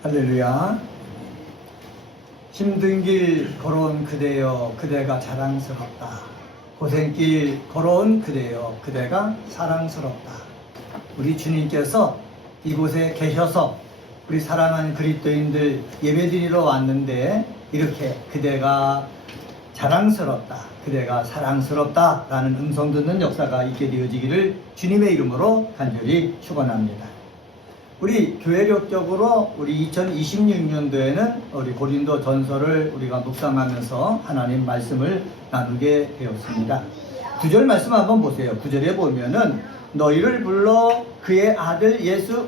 할렐루야. 힘든 길 걸어온 그대여 그대가 자랑스럽다. 고생길 걸어온 그대여 그대가 사랑스럽다. 우리 주님께서 이곳에 계셔서 우리 사랑하는 그리스도인들 예배드리러 왔는데 이렇게 그대가 자랑스럽다, 그대가 사랑스럽다 라는 음성 듣는 역사가 있게 되어지기를 주님의 이름으로 간절히 축원합니다. 우리 교회력적으로 우리 2026년도에는 우리 고린도 전서를 우리가 묵상하면서 하나님 말씀을 나누게 되었습니다. 9절 말씀 한번 보세요. 9절에 보면은 너희를 불러 그의 아들 예수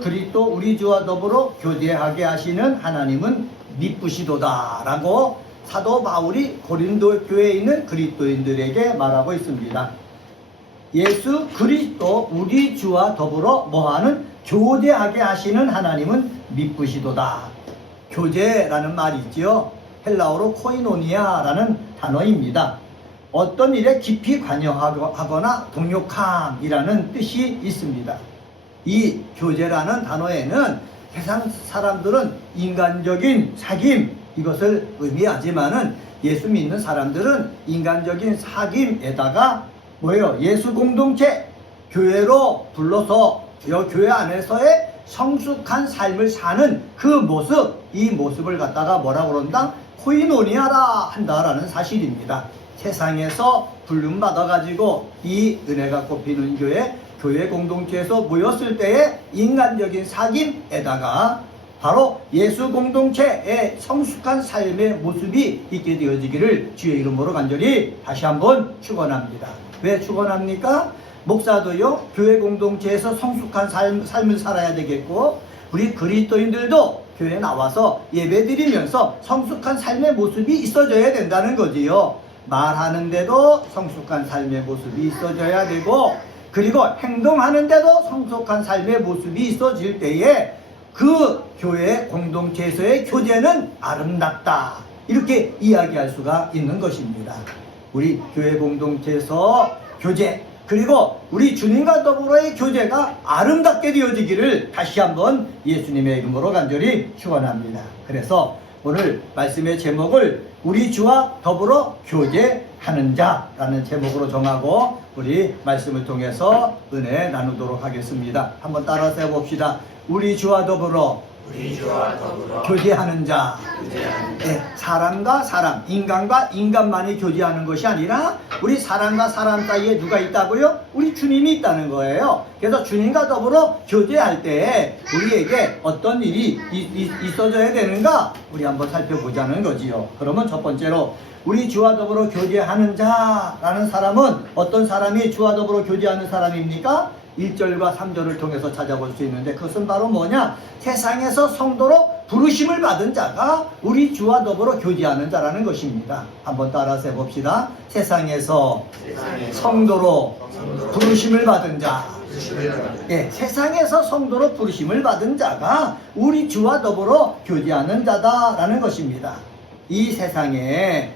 그리스도 우리 주와 더불어 교제하게 하시는 하나님은 미쁘시도다 라고 사도 바울이 고린도 교회에 있는 그리스도인들에게 말하고 있습니다. 예수 그리스도 우리 주와 더불어 뭐하는 교제하게 하시는 하나님은 미쁘시도다. 교제라는 말이 있지요. 헬라어로 코이노니아라는 단어입니다. 어떤 일에 깊이 관여하거나 동역함이라는 뜻이 있습니다. 이 교제라는 단어에는 세상 사람들은 인간적인 사귐 이것을 의미하지만은 예수 믿는 사람들은 인간적인 사귐에다가 뭐예요? 예수 공동체, 교회로 불러서 이 교회 안에서의 성숙한 삶을 사는 그 모습, 이 모습을 갖다가 뭐라고 그런다? 코이노니아라 한다라는 사실입니다. 세상에서 부름 받아가지고 이 은혜가 꼽히는 교회 공동체에서 모였을 때의 인간적인 사귐에다가 바로 예수 공동체의 성숙한 삶의 모습이 있게 되어지기를 주의 이름으로 간절히 다시 한번 축원합니다. 왜 축원합니까? 목사도요 교회 공동체에서 성숙한 삶을 살아야 되겠고 우리 그리스도인들도 교회에 나와서 예배드리면서 성숙한 삶의 모습이 있어져야 된다는 거지요. 말하는데도 성숙한 삶의 모습이 있어져야 되고 그리고 행동하는데도 성숙한 삶의 모습이 있어질 때에 그 교회 공동체에서의 교제는 아름답다. 이렇게 이야기할 수가 있는 것입니다. 우리 교회 공동체에서 교제 그리고 우리 주님과 더불어의 교제가 아름답게 되어지기를 다시 한번 예수님의 이름으로 간절히 축원합니다. 그래서 오늘 말씀의 제목을 우리 주와 더불어 교제하는 자라는 제목으로 정하고 우리 말씀을 통해서 은혜 나누도록 하겠습니다. 한번 따라서 해봅시다. 우리 주와 더불어 교제하는 자. 네, 사람과 사람, 인간과 인간만이 교제하는 것이 아니라 우리 사람과 사람 사이에 누가 있다고요? 우리 주님이 있다는 거예요. 그래서 주님과 더불어 교제할 때 우리에게 어떤 일이 있어져야 되는가? 우리 한번 살펴보자는 거지요. 그러면 첫 번째로 우리 주와 더불어 교제하는 자라는 사람은 어떤 사람이 주와 더불어 교제하는 사람입니까? 1절과 3절을 통해서 찾아볼 수 있는데 그것은 바로 뭐냐? 세상에서 성도로 부르심을 받은 자가 우리 주와 더불어 교제하는 자라는 것입니다. 한번 따라서 해봅시다. 세상에서 성도로 부르심을 받은 자. 예, 세상에서 성도로 부르심을 받은 자가 우리 주와 더불어 교제하는 자다라는 것입니다. 이 세상에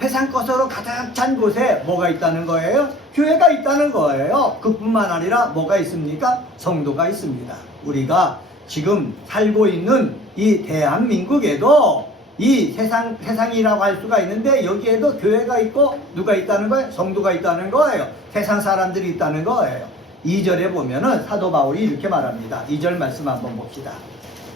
세상 것으로 가득 찬 곳에 뭐가 있다는 거예요? 교회가 있다는 거예요. 그뿐만 아니라 뭐가 있습니까? 성도가 있습니다. 우리가 지금 살고 있는 이 대한민국에도 이 세상이라고 할 수가 있는데 여기에도 교회가 있고 누가 있다는 거예요? 성도가 있다는 거예요. 세상 사람들이 있다는 거예요. 2절에 보면은 사도 바울이 이렇게 말합니다. 2절 말씀 한번 봅시다.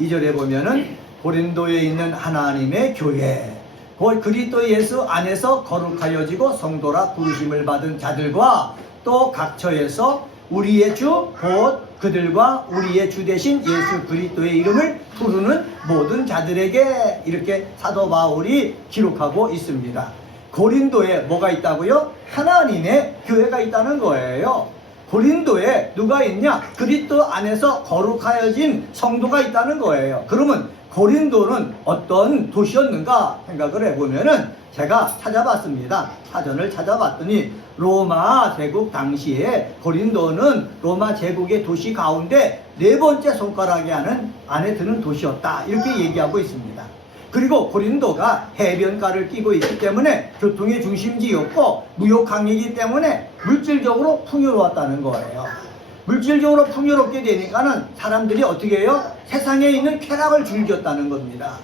2절에 보면은 고린도에 있는 하나님의 교회 곧 그리스도 예수 안에서 거룩하여지고 성도라 부르심을 받은 자들과 또 각처에서 우리의 주 곧 그들과 우리의 주 대신 예수 그리스도의 이름을 부르는 모든 자들에게 이렇게 사도 바울이 기록하고 있습니다. 고린도에 뭐가 있다고요? 하나님의 교회가 있다는 거예요. 고린도에 누가 있냐? 그리스도 안에서 거룩하여진 성도가 있다는 거예요. 그러면 고린도는 어떤 도시였는가 생각을 해보면은 제가 찾아봤습니다. 사전을 찾아봤더니 로마 제국 당시에 고린도는 로마 제국의 도시 가운데 4번째 손가락에 안에 드는 도시였다. 이렇게 얘기하고 있습니다. 그리고 고린도가 해변가를 끼고 있기 때문에 교통의 중심지였고 무역항이기 때문에 물질적으로 풍요로웠다는 거예요. 물질적으로 풍요롭게 되니까는 사람들이 어떻게 해요? 세상에 있는 쾌락을 즐겼다는 겁니다.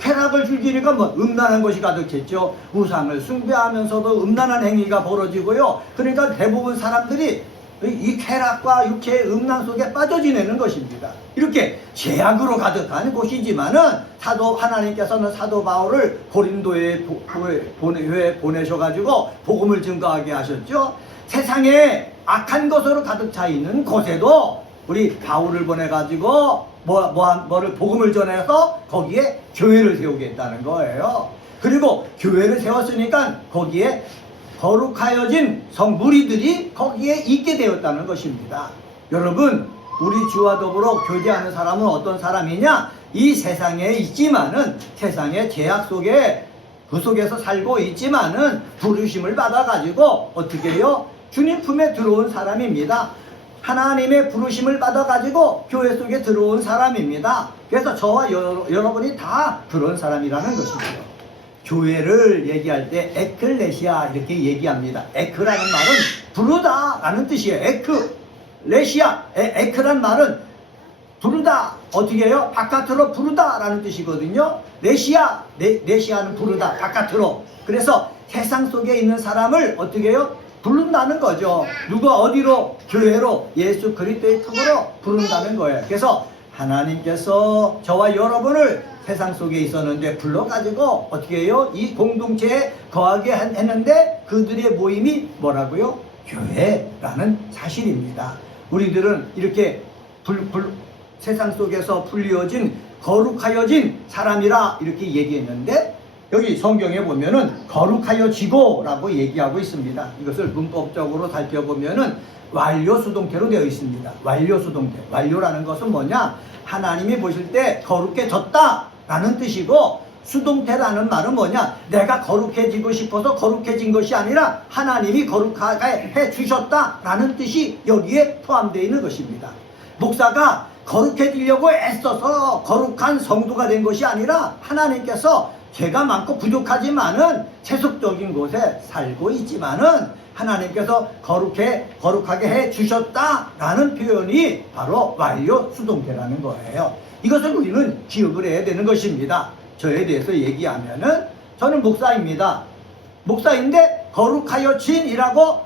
쾌락을 즐기니까 뭐 음란한 것이 가득했죠. 우상을 숭배하면서도 음란한 행위가 벌어지고요. 그러니까 대부분 사람들이 이 쾌락과 육체의 음란 속에 빠져 지내는 것입니다. 이렇게 죄악으로 가득한 곳이지만은 하나님께서는 사도 바울을 고린도에 보내셔가지고 복음을 증거하게 하셨죠. 세상에 악한 것으로 가득 차 있는 곳에도 우리 바울을 보내가지고 뭐를 복음을 전해서 거기에 교회를 세우겠다는 거예요. 그리고 교회를 세웠으니까 거기에 거룩하여진 무리들이 거기에 있게 되었다는 것입니다. 여러분, 우리 주와 더불어 교제하는 사람은 어떤 사람이냐? 이 세상에 있지만은 세상의 죄악 속에 그 속에서 살고 있지만은 부르심을 받아가지고 어떻게 해요? 주님 품에 들어온 사람입니다. 하나님의 부르심을 받아가지고 교회 속에 들어온 사람입니다. 그래서 저와 여러분이 다 그런 사람이라는 것이죠. 교회를 얘기할 때 에클레시아 이렇게 얘기합니다. 에크라는 말은 부르다 라는 뜻이에요. 에클레시아, 에크란 말은 부르다, 어떻게 해요? 바깥으로 부르다 라는 뜻이거든요. 레시아는 부르다, 바깥으로. 그래서 세상 속에 있는 사람을 어떻게 해요? 부른다는 거죠. 누가 어디로? 교회로, 예수 그리스도의 품으로 부른다는 거예요. 그래서 하나님께서 저와 여러분을 세상 속에 있었는데 불러가지고 어떻게 해요? 이 공동체에 거하게 했는데 그들의 모임이 뭐라고요? 교회라는 사실입니다. 우리들은 이렇게 세상 속에서 불리어진 거룩하여진 사람이라 이렇게 얘기했는데 여기 성경에 보면은 거룩하여지고 라고 얘기하고 있습니다. 이것을 문법적으로 살펴보면은 완료 수동태로 되어 있습니다. 완료 수동태. 완료라는 것은 뭐냐? 하나님이 보실 때 거룩해졌다 라는 뜻이고, 수동태라는 말은 뭐냐? 내가 거룩해지고 싶어서 거룩해진 것이 아니라 하나님이 거룩하게 해주셨다 라는 뜻이 여기에 포함되어 있는 것입니다. 목사가 거룩해지려고 애써서 거룩한 성도가 된 것이 아니라 하나님께서 죄가 많고 부족하지만은 세속적인 곳에 살고 있지만은 하나님께서 거룩하게 해 주셨다라는 표현이 바로 완료 수동태라는 거예요. 이것을 우리는 기억을 해야 되는 것입니다. 저에 대해서 얘기하면은 저는 목사입니다. 목사인데 거룩하여진이라고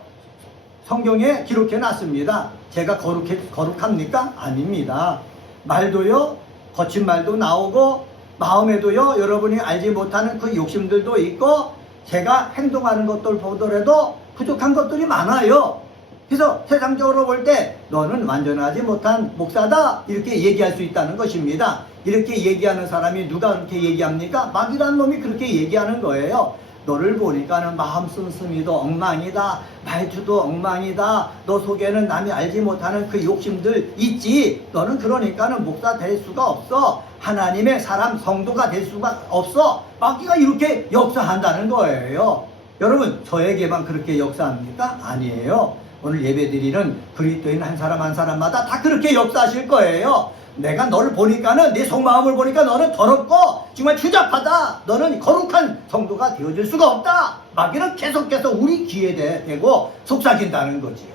성경에 기록해 놨습니다. 제가 거룩합니까? 아닙니다. 말도요, 거친 말도 나오고 마음에도요, 여러분이 알지 못하는 그 욕심들도 있고 제가 행동하는 것들 보더라도 부족한 것들이 많아요. 그래서 세상적으로 볼 때 너는 완전하지 못한 목사다 이렇게 얘기할 수 있다는 것입니다. 이렇게 얘기하는 사람이 누가 그렇게 얘기합니까? 마귀라는 놈이 그렇게 얘기하는 거예요. 너를 보니까는 마음 씀씀이도 엉망이다, 말투도 엉망이다, 너 속에는 남이 알지 못하는 그 욕심들 있지, 너는 그러니까는 목사 될 수가 없어, 하나님의 사람 성도가 될 수가 없어. 마귀가 이렇게 역사한다는 거예요. 여러분, 저에게만 그렇게 역사합니까? 아니에요. 오늘 예배드리는 그리스도인 한 사람 한 사람마다 다 그렇게 역사하실 거예요. 내가 너를 보니까는, 내 속마음을 보니까 너는 더럽고 정말 추잡하다, 너는 거룩한 성도가 되어질 수가 없다. 마귀는 계속해서 우리 귀에 대고 속삭인다는 거지요.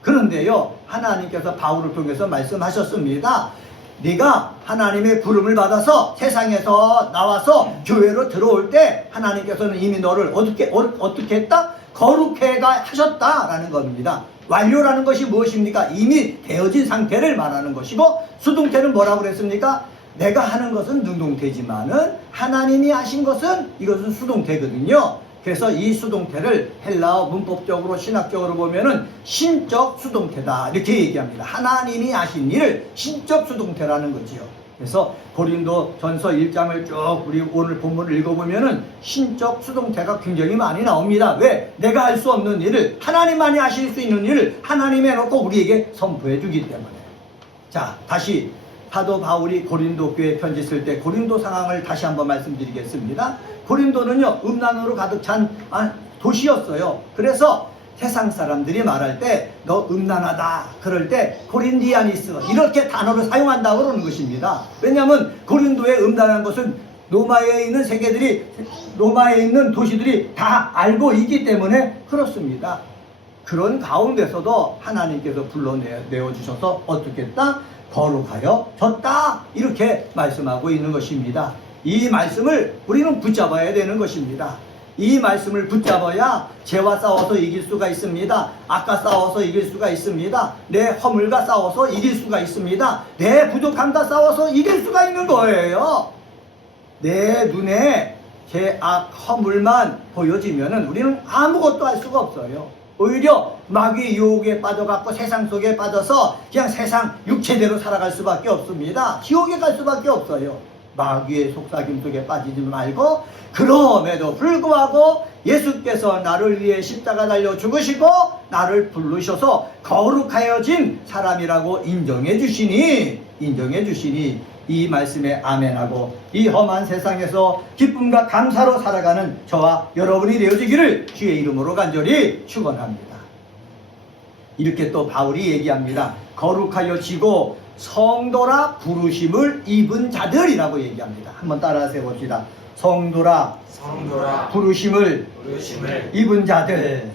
그런데요, 하나님께서 바울을 통해서 말씀하셨습니다. 네가 하나님의 부름을 받아서 세상에서 나와서 교회로 들어올 때 하나님께서는 이미 너를 어떻게 했다? 거룩해 하셨다라는 겁니다. 완료라는 것이 무엇입니까? 이미 되어진 상태를 말하는 것이고, 수동태는 뭐라고 그랬습니까? 내가 하는 것은 능동태지만은 하나님이 하신 것은, 이것은 수동태거든요. 그래서 이 수동태를 헬라어 문법적으로 신학적으로 보면은 신적 수동태다 이렇게 얘기합니다. 하나님이 하신 일을 신적 수동태라는 거지요. 그래서 고린도 전서 1장을 쭉 우리 오늘 본문을 읽어보면은 신적 수동태가 굉장히 많이 나옵니다. 왜? 내가 할 수 없는 일을 하나님만이 하실 수 있는 일을 하나님이 해놓고 우리에게 선포해 주기 때문에. 자, 다시 사도 바울이 고린도 교회에 편지 쓸 때 고린도 상황을 다시 한번 말씀드리겠습니다. 고린도는요, 음란으로 가득 찬 도시였어요. 그래서 세상 사람들이 말할 때 너 음란하다 그럴 때 고린디아니스 이렇게 단어를 사용한다고 그러는 것입니다. 왜냐하면 고린도에 음란한 것은 로마에 있는 세계들이, 로마에 있는 도시들이 다 알고 있기 때문에 그렇습니다. 그런 가운데서도 하나님께서 불러내어주셔서 어떻게 했다? 거룩하여 졌다. 이렇게 말씀하고 있는 것입니다. 이 말씀을 우리는 붙잡아야 되는 것입니다. 이 말씀을 붙잡아야 죄와 싸워서 이길 수가 있습니다. 악과 싸워서 이길 수가 있습니다. 내 허물과 싸워서 이길 수가 있습니다. 내 부족함과 싸워서 이길 수가 있는 거예요. 내 눈에 죄, 악, 허물만 보여지면은 우리는 아무것도 할 수가 없어요. 오히려 마귀의 유혹에 빠져갖고 세상 속에 빠져서 그냥 세상 육체대로 살아갈 수밖에 없습니다. 지옥에 갈 수밖에 없어요. 마귀의 속삭임 속에 빠지지 말고, 그럼에도 불구하고 예수께서 나를 위해 십자가 달려 죽으시고 나를 부르셔서 거룩하여진 사람이라고 인정해 주시니 이 말씀에 아멘하고 이 험한 세상에서 기쁨과 감사로 살아가는 저와 여러분이 되어지기를 주의 이름으로 간절히 축원합니다. 이렇게 또 바울이 얘기합니다. 거룩하여지고 성도라 부르심을 입은 자들이라고 얘기합니다. 한번 따라서 봅시다. 성도라 부르심을 입은 자들.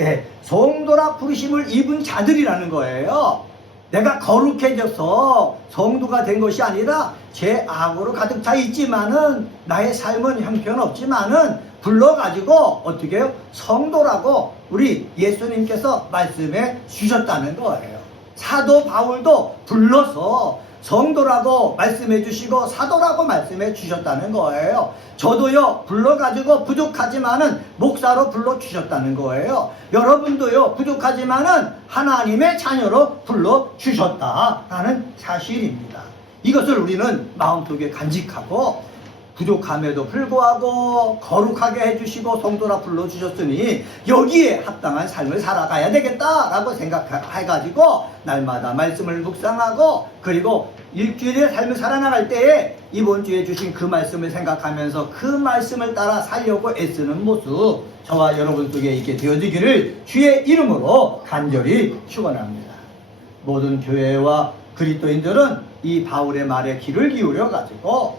예, 성도라 부르심을 입은 자들이라는 거예요. 내가 거룩해져서 성도가 된 것이 아니라 제 악으로 가득 차 있지만은 나의 삶은 형편없지만은 불러가지고 어떻게 해요? 성도라고 우리 예수님께서 말씀해 주셨다는 거예요. 사도 바울도 불러서 성도라고 말씀해 주시고 사도라고 말씀해 주셨다는 거예요. 저도요 불러가지고 부족하지만은 목사로 불러주셨다는 거예요. 여러분도요 부족하지만은 하나님의 자녀로 불러주셨다라는 사실입니다. 이것을 우리는 마음속에 간직하고 부족함에도 불구하고 거룩하게 해주시고 성도라 불러주셨으니 여기에 합당한 삶을 살아가야 되겠다라고 생각해가지고 날마다 말씀을 묵상하고 그리고 일주일의 삶을 살아나갈 때에 이번 주에 주신 그 말씀을 생각하면서 그 말씀을 따라 살려고 애쓰는 모습 저와 여러분 속에 있게 되어지기를 주의 이름으로 간절히 축원합니다. 모든 교회와 그리스도인들은 이 바울의 말에 귀를 기울여 가지고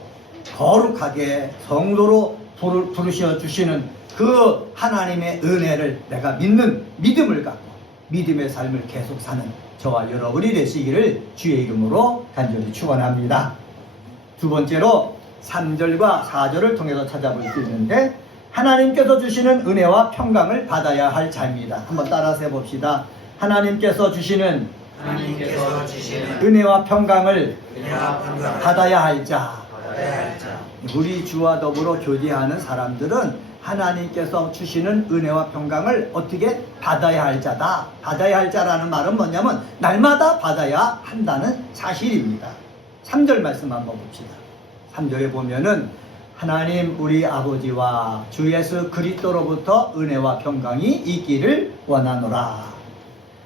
거룩하게 성도로 부르셔 주시는 그 하나님의 은혜를 내가 믿는 믿음을 갖고 믿음의 삶을 계속 사는 저와 여러분이 되시기를 주의 이름으로 간절히 축원합니다. 두 번째로 3절과 4절을 통해서 찾아볼 수 있는데 하나님께서 주시는 은혜와 평강을 받아야 할 자입니다. 한번 따라서 해봅시다. 하나님께서 주시는 은혜와 평강을 받아야 할 자. 우리 주와 더불어 교제하는 사람들은 하나님께서 주시는 은혜와 평강을 어떻게 받아야 할 자다. 받아야 할 자라는 말은 뭐냐면 날마다 받아야 한다는 사실입니다. 3절 말씀 한번 봅시다. 3절에 보면은 하나님 우리 아버지와 주 예수 그리스도로부터 은혜와 평강이 있기를 원하노라.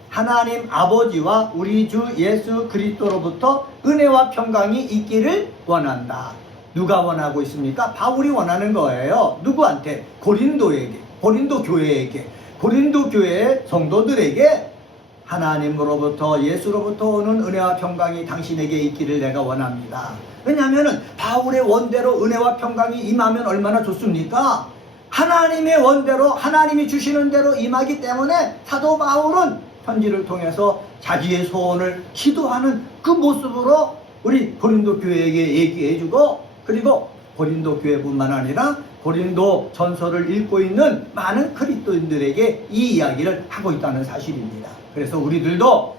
하나님 아버지와 우리 주 예수 그리스도로부터 은혜와 평강이 있기를 원한다. 누가 원하고 있습니까? 바울이 원하는 거예요. 누구한테? 고린도에게, 고린도 교회에게, 고린도 교회의 성도들에게 하나님으로부터 예수로부터 오는 은혜와 평강이 당신에게 있기를 내가 원합니다. 왜냐하면 바울의 원대로 은혜와 평강이 임하면 얼마나 좋습니까? 하나님의 원대로 하나님이 주시는 대로 임하기 때문에 사도 바울은 편지를 통해서 자기의 소원을 기도하는 그 모습으로 우리 고린도 교회에게 얘기해주고 그리고 고린도 교회뿐만 아니라 고린도 전서를 읽고 있는 많은 그리스도인들에게 이 이야기를 하고 있다는 사실입니다. 그래서 우리들도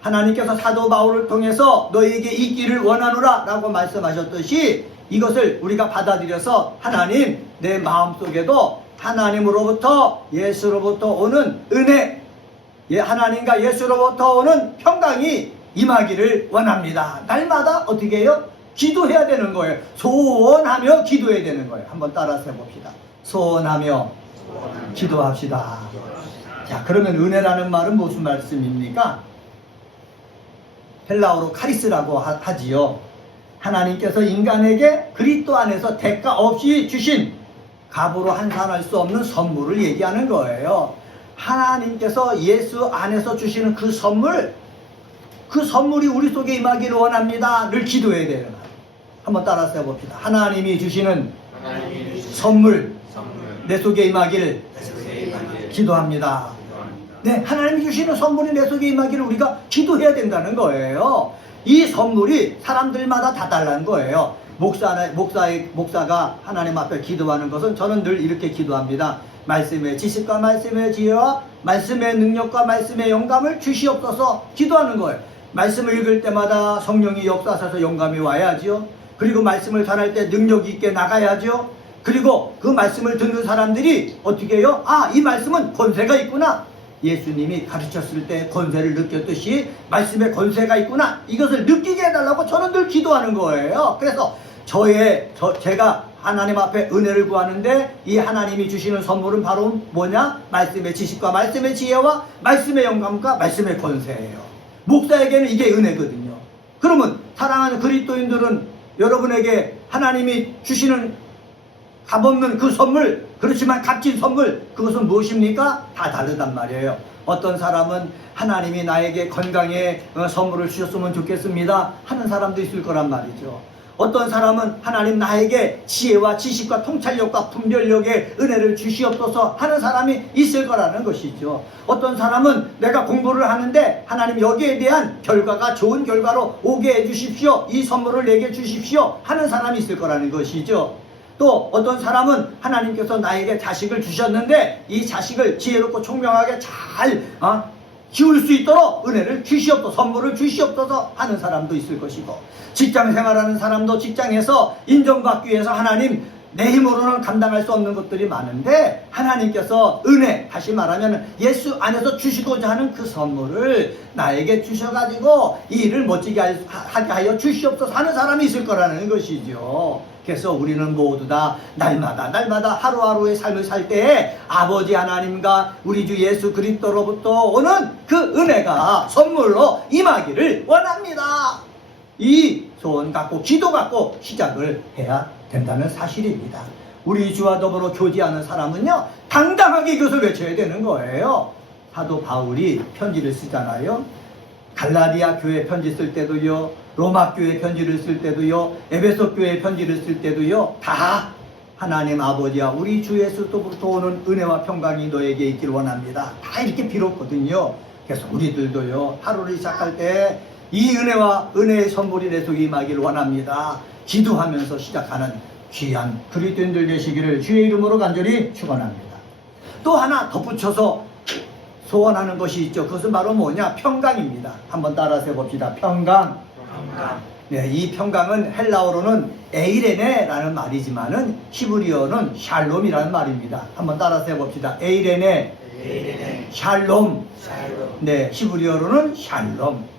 하나님께서 사도 바울을 통해서 너에게 있기를 원하노라 라고 말씀하셨듯이 이것을 우리가 받아들여서 하나님 내 마음속에도 하나님으로부터 예수로부터 오는 은혜 하나님과 예수로부터 오는 평강이 임하기를 원합니다. 날마다 어떻게 해요? 기도해야 되는 거예요. 소원하며 기도해야 되는 거예요. 한번 따라서 해봅시다. 소원하며 기도합시다. 자, 그러면 은혜라는 말은 무슨 말씀입니까? 헬라어로 카리스라고 하지요. 하나님께서 인간에게 그리스도 안에서 대가 없이 주신 값으로 환산할 수 없는 선물을 얘기하는 거예요. 하나님께서 예수 안에서 주시는 그 선물이 우리 속에 임하기를 원합니다. 늘 기도해야 돼요. 한번 따라서 해봅시다. 하나님이 주시는 선물 내 속에 임하기를 기도합니다. 네, 하나님이 주시는 선물이 내 속에 임하기를 우리가 기도해야 된다는 거예요. 이 선물이 사람들마다 다 달라는 거예요. 목사가 하나님 앞에 기도하는 것은 저는 늘 이렇게 기도합니다. 말씀의 지식과 말씀의 지혜와 말씀의 능력과 말씀의 영감을 주시옵소서 기도하는 거예요. 말씀을 읽을 때마다 성령이 역사하셔서 영감이 와야지요. 그리고 말씀을 전할 때 능력 있게 나가야죠. 그리고 그 말씀을 듣는 사람들이 어떻게 해요? 아, 이 말씀은 권세가 있구나. 예수님이 가르쳤을 때 권세를 느꼈듯이 말씀에 권세가 있구나. 이것을 느끼게 해달라고 저는 늘 기도하는 거예요. 그래서 제가 하나님 앞에 은혜를 구하는데 이 하나님이 주시는 선물은 바로 뭐냐? 말씀의 지식과 말씀의 지혜와 말씀의 영감과 말씀의 권세예요. 목사에게는 이게 은혜거든요. 그러면 사랑하는 그리스도인들은 여러분에게 하나님이 주시는 값없는 그 선물, 그렇지만 값진 선물, 그것은 무엇입니까? 다 다르단 말이에요. 어떤 사람은 하나님이 나에게 건강의 선물을 주셨으면 좋겠습니다 하는 사람도 있을 거란 말이죠. 어떤 사람은 하나님 나에게 지혜와 지식과 통찰력과 분별력의 은혜를 주시옵소서 하는 사람이 있을 거라는 것이죠. 어떤 사람은 내가 공부를 하는데 하나님 여기에 대한 결과가 좋은 결과로 오게 해주십시오, 이 선물을 내게 주십시오 하는 사람이 있을 거라는 것이죠. 또 어떤 사람은 하나님께서 나에게 자식을 주셨는데 이 자식을 지혜롭고 총명하게 잘 키울 수 있도록 은혜를 주시옵소서, 선물을 주시옵소서 하는 사람도 있을 것이고, 직장 생활하는 사람도 직장에서 인정받기 위해서 하나님 내 힘으로는 감당할 수 없는 것들이 많은데 하나님께서 은혜, 다시 말하면 예수 안에서 주시고자 하는 그 선물을 나에게 주셔가지고 이 일을 멋지게 하게 하여 주시옵소서 하는 사람이 있을 거라는 것이죠. 그래서 우리는 모두 다 날마다 하루하루의 삶을 살 때에 아버지 하나님과 우리 주 예수 그리스도로부터 오는 그 은혜가 선물로 임하기를 원합니다. 이 소원 갖고 기도 갖고 시작을 해야 된다는 사실입니다. 우리 주와 더불어 교제하는 사람은요, 당당하게 이것을 외쳐야 되는 거예요. 사도 바울이 편지를 쓰잖아요. 갈라디아 교회 편지 쓸 때도요, 로마 교회 편지를 쓸 때도요, 에베소 교회 편지를 쓸 때도요, 다 하나님 아버지와 우리 주 예수로부터 오는 은혜와 평강이 너에게 있길 원합니다. 다 이렇게 빌었거든요. 그래서 우리들도요, 하루를 시작할 때 이 은혜와 은혜의 선물이 내 속에 임하기를 원합니다. 기도하면서 시작하는 귀한 그리스도인들 되시기를 주의 이름으로 간절히 축원합니다. 또 하나 덧붙여서 소원하는 것이 있죠. 그것은 바로 뭐냐? 평강입니다. 한번 따라서 해봅시다. 평강. 네, 이 평강은 헬라어로는 에이레네라는 말이지만은 히브리어는 샬롬이라는 말입니다. 한번 따라서 해봅시다. 에이레네, 샬롬. 네, 히브리어로는 샬롬,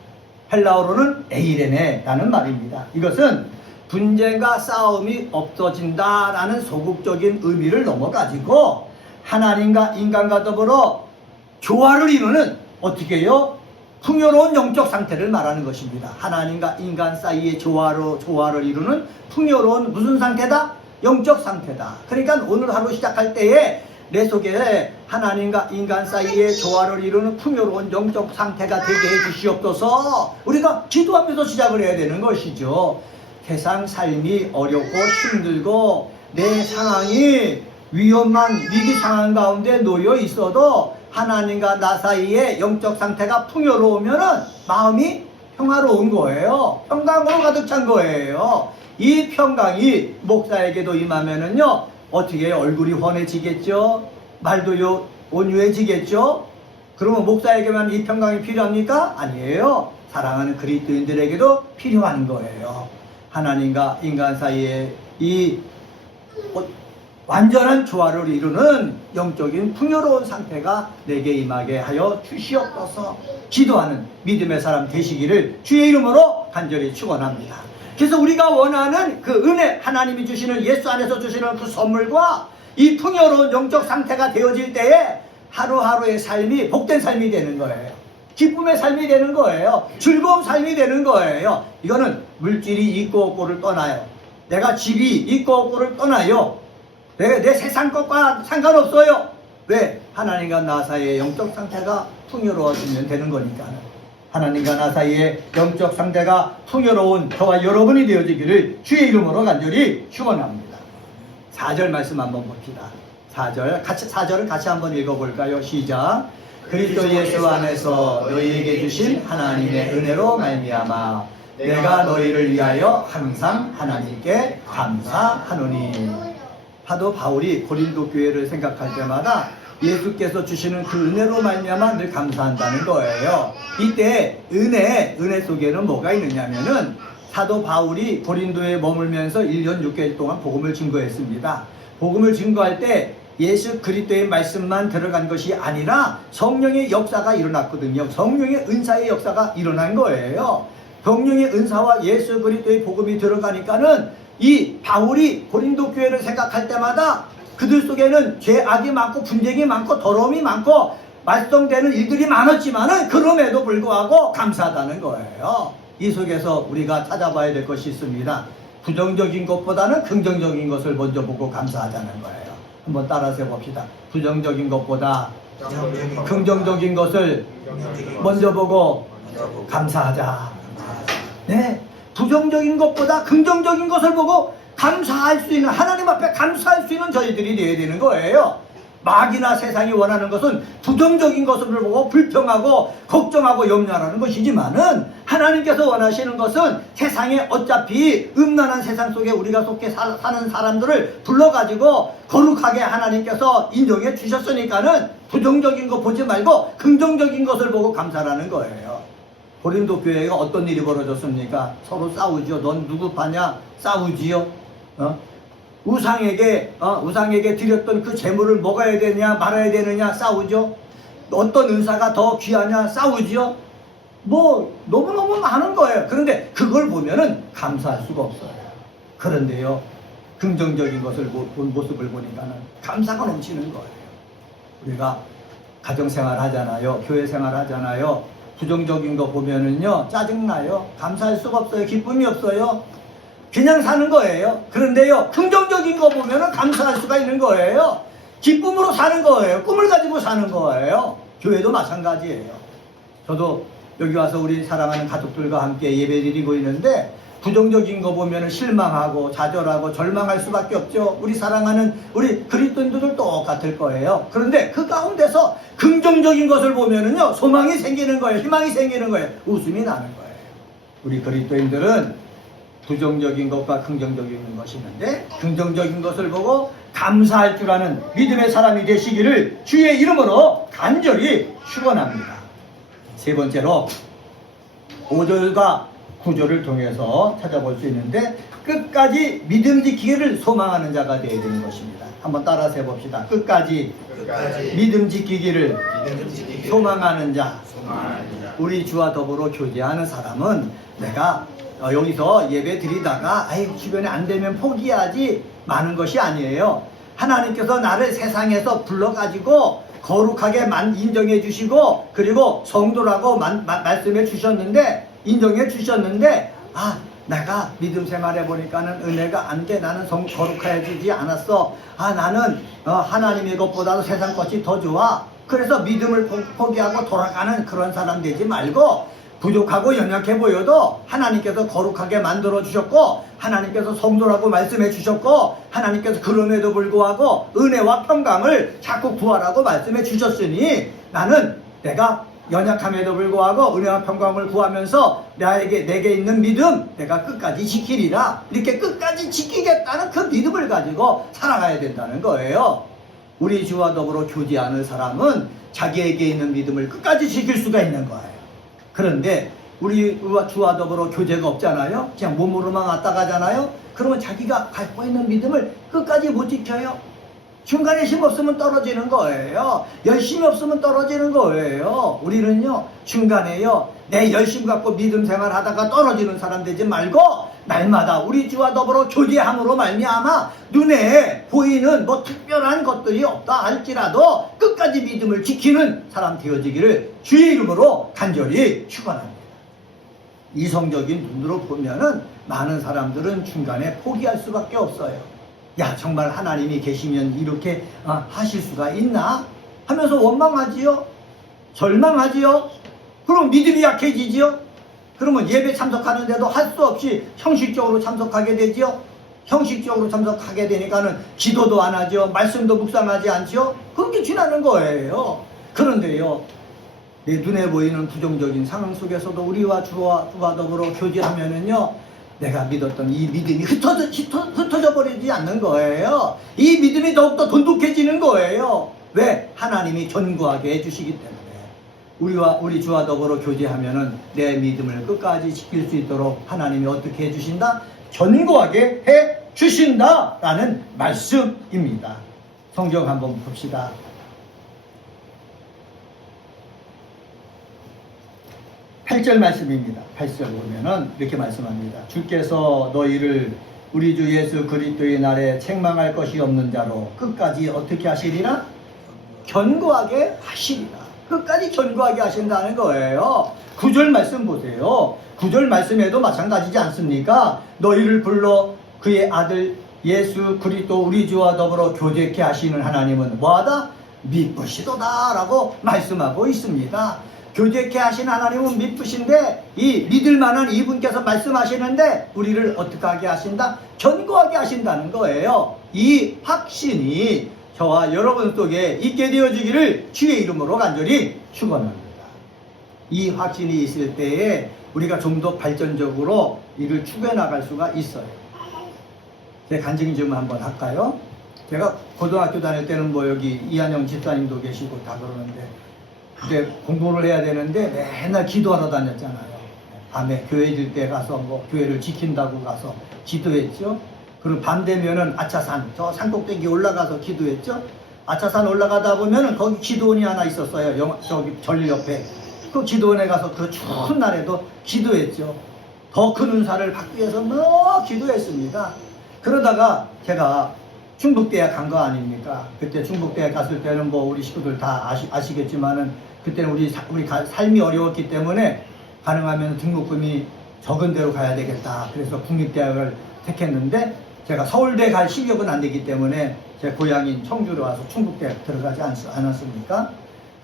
헬라어로는 에이레네라는 말입니다. 이것은 분쟁과 싸움이 없어진다라는 소극적인 의미를 넘어가지고 하나님과 인간과 더불어 조화를 이루는, 어떻게 해요? 풍요로운 영적 상태를 말하는 것입니다. 하나님과 인간 사이의 조화를 이루는 풍요로운 무슨 상태다? 영적 상태다. 그러니까 오늘 하루 시작할 때에 내 속에 하나님과 인간 사이의 조화를 이루는 풍요로운 영적 상태가 되게 해주시옵소서. 우리가 기도하면서 시작을 해야 되는 것이죠. 세상 삶이 어렵고 힘들고 내 상황이 위험한 위기 상황 가운데 놓여 있어도 하나님과 나 사이의 영적 상태가 풍요로우면은 마음이 평화로운 거예요. 평강으로 가득 찬 거예요. 이 평강이 목사에게도 임하면은요, 어떻게 얼굴이 환해지겠죠? 말도요 온유해지겠죠? 그러면 목사에게만 이 평강이 필요합니까? 아니에요. 사랑하는 그리스도인들에게도 필요한 거예요. 하나님과 인간 사이에 이 완전한 조화를 이루는 영적인 풍요로운 상태가 내게 임하게 하여 주시옵소서. 기도하는 믿음의 사람 되시기를 주의 이름으로 간절히 축원합니다. 그래서 우리가 원하는 그 은혜, 하나님이 주시는 예수 안에서 주시는 그 선물과 이 풍요로운 영적 상태가 되어질 때에 하루하루의 삶이 복된 삶이 되는 거예요. 기쁨의 삶이 되는 거예요. 즐거운 삶이 되는 거예요. 이거는 물질이 있고 없고를 떠나요. 내가 집이 있고 없고를 떠나요. 내 세상 것과 상관없어요. 왜? 하나님과 나 사이의 영적 상태가 풍요로워지면 되는 거니까요. 하나님과 나 사이의 영적 상태가 풍요로운 저와 여러분이 되어지기를 주의 이름으로 간절히 축원합니다. 4절 말씀 한번 봅시다. 4절을 같이 한번 읽어볼까요? 시작. 그리스도 예수 안에서 너희에게 주신 하나님의 은혜로 말미암아 내가 너희를 위하여 항상 하나님께 감사하노니. 사도 바울이 고린도 교회를 생각할 때마다 예수께서 주시는 그 은혜로 말미암아 늘 감사한다는 거예요. 이때 은혜 속에는 뭐가 있느냐면은 사도 바울이 고린도에 머물면서 1년 6개월 동안 복음을 증거했습니다. 복음을 증거할 때 예수 그리스도의 말씀만 들어간 것이 아니라 성령의 역사가 일어났거든요. 성령의 은사의 역사가 일어난 거예요. 성령의 은사와 예수 그리스도의 복음이 들어가니까는 이 바울이 고린도 교회를 생각할 때마다 그들 속에는 죄악이 많고 분쟁이 많고 더러움이 많고 말썽되는 일들이 많았지만은 그럼에도 불구하고 감사하다는 거예요. 이 속에서 우리가 찾아봐야 될 것이 있습니다. 부정적인 것보다는 긍정적인 것을 먼저 보고 감사하자는 거예요. 한번 따라서 해봅시다. 부정적인 것보다 긍정적인 것을 먼저 보고 감사하자. 네, 부정적인 것보다 긍정적인 것을 보고 감사할 수 있는, 하나님 앞에 감사할 수 있는 저희들이 되어야 되는 거예요. 마귀나 세상이 원하는 것은 부정적인 것을 보고 불평하고 걱정하고 염려하는 것이지만은 하나님께서 원하시는 것은 세상에 어차피 음란한 세상 속에 우리가 속해 사는 사람들을 불러가지고 거룩하게 하나님께서 인정해 주셨으니까는 부정적인 거 보지 말고 긍정적인 것을 보고 감사하는 거예요. 고린도 교회가 어떤 일이 벌어졌습니까? 서로 싸우죠. 넌 누구 파냐? 싸우지요. 우상에게 드렸던 그 재물을 먹어야 되냐 말아야 되느냐 싸우죠. 어떤 은사가 더 귀하냐 싸우죠. 뭐 너무너무 많은 거예요. 그런데 그걸 보면은 감사할 수가 없어요. 그런데요, 긍정적인 것을 모습을 보니까는 감사가 넘치는 거예요. 우리가 가정생활 하잖아요. 교회생활 하잖아요. 부정적인 거 보면은요 짜증나요. 감사할 수가 없어요. 기쁨이 없어요. 그냥 사는 거예요. 그런데요, 긍정적인 거 보면은 감사할 수가 있는 거예요. 기쁨으로 사는 거예요. 꿈을 가지고 사는 거예요. 교회도 마찬가지예요. 저도 여기 와서 우리 사랑하는 가족들과 함께 예배 드리고 있는데 부정적인 거 보면은 실망하고 좌절하고 절망할 수밖에 없죠. 우리 사랑하는 우리 그리스도인들도 똑같을 거예요. 그런데 그 가운데서 긍정적인 것을 보면은요 소망이 생기는 거예요. 희망이 생기는 거예요. 웃음이 나는 거예요. 우리 그리스도인들은 부정적인 것과 긍정적인 것이 있는데 긍정적인 것을 보고 감사할 줄 아는 믿음의 사람이 되시기를 주의 이름으로 간절히 축원합니다. 세 번째로 5절과 9절을 통해서 찾아볼 수 있는데 끝까지 믿음 지키기를 소망하는 자가 되어야 되는 것입니다. 한번 따라서 해봅시다. 끝까지 믿음 지키기를 소망하는 자. 우리 주와 더불어 교제하는 사람은 내가 여기서 예배 드리다가 주변에 안 되면 포기하지 많은 것이 아니에요. 하나님께서 나를 세상에서 불러가지고 거룩하게 인정해 주시고 그리고 성도라고 말씀해 주셨는데 인정해 주셨는데 내가 믿음 생활해 보니까는 은혜가 안 돼. 나는 거룩해지지 않았어. 나는 하나님의 것보다도 세상 것이 더 좋아. 그래서 믿음을 포기하고 돌아가는 그런 사람 되지 말고 부족하고 연약해 보여도 하나님께서 거룩하게 만들어 주셨고 하나님께서 성도라고 말씀해 주셨고 하나님께서 그럼에도 불구하고 은혜와 평강을 자꾸 구하라고 말씀해 주셨으니 나는 내가 연약함에도 불구하고 은혜와 평강을 구하면서 내게 있는 믿음 내가 끝까지 지키리라. 이렇게 끝까지 지키겠다는 그 믿음을 가지고 살아가야 된다는 거예요. 우리 주와 더불어 교제하는 사람은 자기에게 있는 믿음을 끝까지 지킬 수가 있는 거예요. 그런데 우리 주와 더불어 교제가 없잖아요. 그냥 몸으로만 왔다 가잖아요. 그러면 자기가 갖고 있는 믿음을 끝까지 못 지켜요. 중간에 힘 없으면 떨어지는 거예요. 열심이 없으면 떨어지는 거예요. 우리는요 중간에요 내 열심 갖고 믿음 생활하다가 떨어지는 사람 되지 말고 날마다 우리 주와 더불어 교제함으로 말미암아 눈에 보이는 특별한 것들이 없다 할지라도 끝까지 믿음을 지키는 사람 되어지기를 주의 이름으로 간절히 축원합니다. 이성적인 눈으로 보면은 많은 사람들은 중간에 포기할 수밖에 없어요. 정말 하나님이 계시면 이렇게 하실 수가 있나 하면서 원망하지요. 절망하지요. 그럼 믿음이 약해지지요. 그러면 예배 참석하는데도 할 수 없이 형식적으로 참석하게 되지요. 형식적으로 참석하게 되니까는 기도도 안 하죠. 말씀도 묵상하지 않죠. 그렇게 지나는 거예요. 그런데요, 내 눈에 보이는 부정적인 상황 속에서도 우리와 주와 더불어 교제하면은요, 내가 믿었던 이 믿음이 흩어져 버리지 않는 거예요. 이 믿음이 더욱더 돈독해지는 거예요. 왜? 하나님이 견고하게 해주시기 때문에. 우리 주와 더불어 교제하면은 내 믿음을 끝까지 지킬 수 있도록 하나님이 어떻게 해주신다? 견고하게 해주신다 라는 말씀입니다. 성경 한번 봅시다. 8절 말씀입니다. 8절 보면은 이렇게 말씀합니다. 주께서 너희를 우리 주 예수 그리스도의 날에 책망할 것이 없는 자로 끝까지 어떻게 하시리라? 견고하게 하시리라. 끝까지 견고하게 하신다는 거예요. 9절 말씀 보세요. 9절 말씀에도 마찬가지지 않습니까? 너희를 불러 그의 아들 예수 그리스도 우리 주와 더불어 교제케 하시는 하나님은 뭐하다? 미쁘시도다 라고 말씀하고 있습니다. 교제케 하신 하나님은 미쁘신데 이 믿을 만한 이분께서 말씀하시는데 우리를 어떻게 하게 하신다? 견고하게 하신다는 거예요. 이 확신이 저와 여러분 속에 있게 되어지기를 주의 이름으로 간절히 축원합니다. 이 확신이 있을 때에 우리가 좀 더 발전적으로 이를 추구해 나갈 수가 있어요. 제 간증 좀 한번 할까요? 제가 고등학교 다닐 때는 뭐 여기 이한영 집사님도 계시고 다 그러는데 그때 공부를 해야 되는데 맨날 기도하러 다녔잖아요. 밤에 교회 질 때 가서 뭐 교회를 지킨다고 가서 기도했죠. 그리고 밤 되면은 아차산, 저 산꼭대기 올라가서 기도했죠. 아차산 올라가다 보면은 거기 기도원이 하나 있었어요. 저기 절 옆에. 그 기도원에 가서 그 추운 날에도 기도했죠. 더 큰 은사를 받기 위해서 뭐 기도했습니다. 그러다가 제가 충북대학 간 거 아닙니까? 그때 충북대학 갔을 때는 뭐 우리 식구들 다 아시겠지만은 그때는 우리 삶이 어려웠기 때문에 가능하면 등록금이 적은 데로 가야 되겠다. 그래서 국립대학을 택했는데 제가 서울대 갈 실력은 안 되기 때문에 제 고향인 청주로 와서 충북대학 들어가지 않았습니까?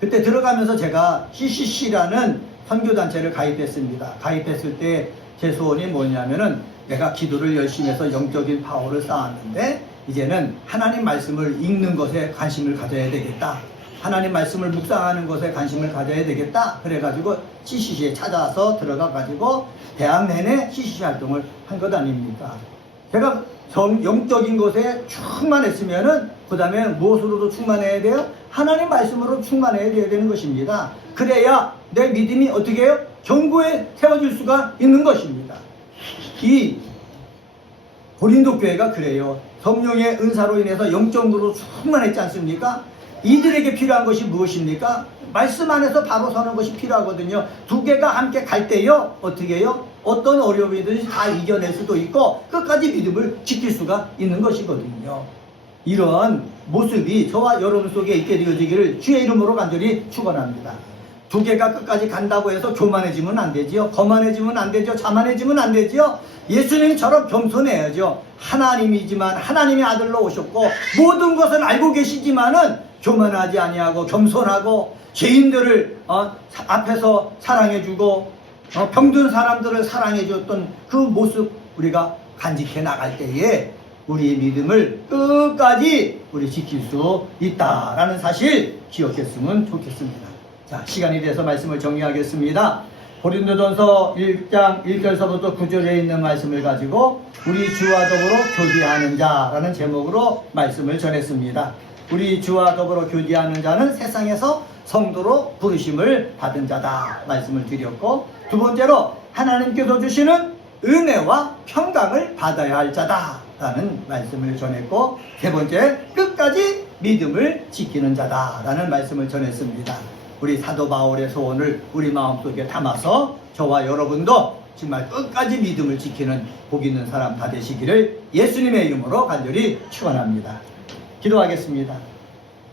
그때 들어가면서 제가 CCC라는 선교단체를 가입했습니다. 가입했을 때 제 소원이 뭐냐면은 내가 기도를 열심히 해서 영적인 파워를 쌓았는데 이제는 하나님 말씀을 읽는 것에 관심을 가져야 되겠다. 하나님 말씀을 묵상하는 것에 관심을 가져야 되겠다. 그래가지고 CCC에 찾아서 들어가가지고 대학 내내 CCC 활동을 한 것 아닙니까? 제가 영적인 것에 충만했으면은 그 다음에 무엇으로도 충만해야 돼요? 하나님 말씀으로 충만해야 되는 것입니다. 그래야 내 믿음이 어떻게 해요? 견고에 세워질 수가 있는 것입니다. 이 고린도 교회가 그래요. 성령의 은사로 인해서 영적으로 충만했지 않습니까? 이들에게 필요한 것이 무엇입니까? 말씀 안에서 바로 서는 것이 필요하거든요. 두 개가 함께 갈 때요, 어떻게 해요? 어떤 어려움이든지 다 이겨낼 수도 있고 끝까지 믿음을 지킬 수가 있는 것이거든요. 이런 모습이 저와 여러분 속에 있게 되어지기를 주의 이름으로 간절히 축원합니다. 두 개가 끝까지 간다고 해서 교만해지면 안 되지요. 거만해지면 안 되죠. 자만해지면 안 되지요. 예수님처럼 겸손해야죠. 하나님이지만 하나님의 아들로 오셨고 모든 것을 알고 계시지만은 교만하지 아니하고 겸손하고 죄인들을 앞에서 사랑해주고 병든 사람들을 사랑해줬던 그 모습 우리가 간직해 나갈 때에 우리의 믿음을 끝까지 우리 지킬 수 있다라는 사실 기억했으면 좋겠습니다. 자, 시간이 돼서 말씀을 정리하겠습니다. 고린도전서 1장 1절서부터 9절에 있는 말씀을 가지고 우리 주와 더불어 교제하는 자라는 제목으로 말씀을 전했습니다. 우리 주와 더불어 교제하는 자는 세상에서 성도로 부르심을 받은 자다 말씀을 드렸고, 두 번째로 하나님께서 주시는 은혜와 평강을 받아야 할 자다라는 말씀을 전했고, 세 번째 끝까지 믿음을 지키는 자다라는 말씀을 전했습니다. 우리 사도 바울의 소원을 우리 마음속에 담아서 저와 여러분도 정말 끝까지 믿음을 지키는 복 있는 사람 다 되시기를 예수님의 이름으로 간절히 축원합니다. 기도하겠습니다.